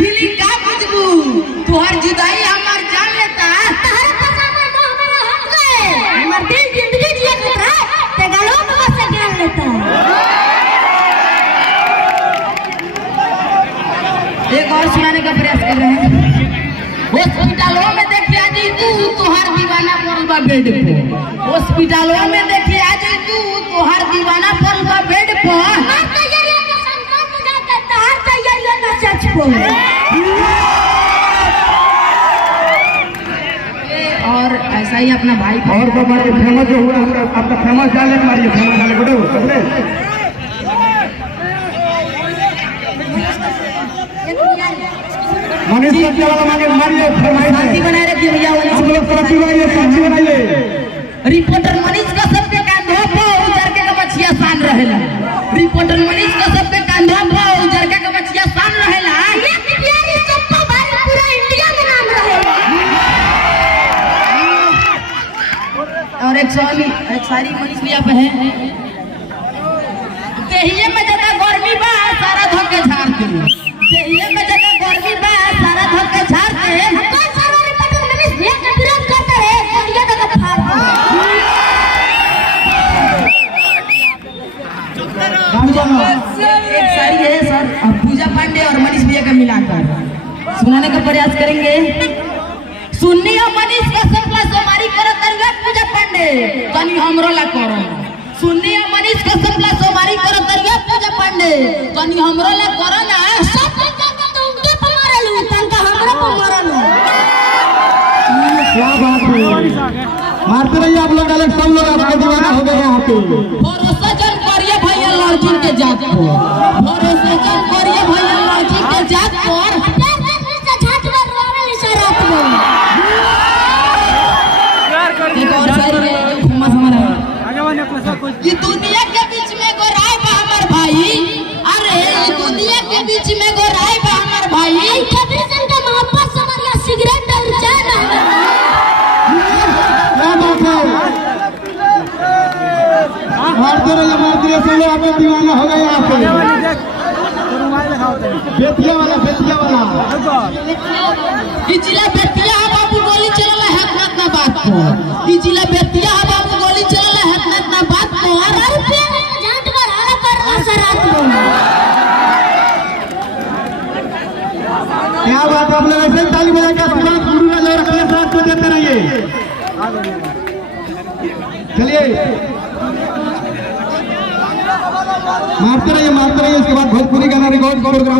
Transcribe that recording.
Feeling का बुझबू तोहर जुदाई हमार जान लेता तहरा पसा में मोह में हम गए हमर दिल जिंदगी जिए खतरा ते गालो में से जान लेता। एक और सुनाने का प्रयास कर रहे हैं। हॉस्पिटलों में देखिए आज तू तोहर दीवाना पड़ल बा बेड पे। हॉस्पिटलों में देखिए आज तू तोहर दीवाना पड़ल बा बेड पे। हर तैयारियों का संकल्प जाता हर तैयारियों का सच को। और ऐसा ही अपना भाई और तो हमारे फेमस जो हुआ आपका फेमस डाले मारिए फेमस डाले गुडे मनीष सत्य वाला मारिए शांति बनाए रखिए भैया। हम लोग शांति बनाइए। रिपोर्टर मनीष का सबके कांधों पर उजर के कमछिया सान रहेला। रिपोर्टर मनीष का सबके कांधों पर उजर के कमछिया सान रहेला। ये प्यारी चप्पा भाई पूरा इंडिया में नाम रहेगा। और एक सारी मनीष भैया पे है। देहिए में ज्यादा गर्मी बा सारा धोके झाड़ते। देहिए में ज्यादा गर्मी बा सारा धोके झाड़ते। कौन सा रिपोर्टर मनीष भैया का विरोध करता है इंडिया का फाड़ दो। एक सारी है सर पूजा पांडे और मनीष भैया का मिलाकर सुनाने का प्रयास करेंगे। सुन्नी हो मनीष का सपना सोमारी करो तरुआ पूजा पांडे तनी हमरो ला करो। सुन्नी हो मनीष का सपना सोमारी करो तरुआ पूजा पांडे तनी हमरो ला करो ना। सब का तो उनके पर मारलू तनका हमरा पर मारलू। क्या बात है मारते रहिए आप लोग डायरेक्ट सब लोग आपके दीवाना हो गए यहाँ पे। भरोसा जन करिए भैया लड़की के जात पर। भरोसा जन करिए भैया लड़की के जात पर। प्यार करने से छात में रोवे इशारात में। एक और शायरी है फेमस हमारा। ये दुनिया के बीच में गोराई बा हमार भाई। अरे ये दुनिया के बीच में गोराई बा हमार भाई। कभी संता मोहब्बत समरिया सिगरेट और चाय ना। क्या बात है मारते रहिए सब लोग आपके दीवाना हो गए यहाँ पे। बेतिया वाला इजिला बेतिया बाबू गोली चलला है ना बात को। इजिला बेतिया बाबू गोली चलला है ना बात को। और रुपया में जान कर हारा करना सरात में। क्या बात आप लोग ऐसे ताली बजा के आशीर्वाद गुरु ने जो रखा है साथ को देते रहिए। चलिए मारते रहिए इसके बाद भोजपुरी गाना रिकॉर्ड प्रोग्राम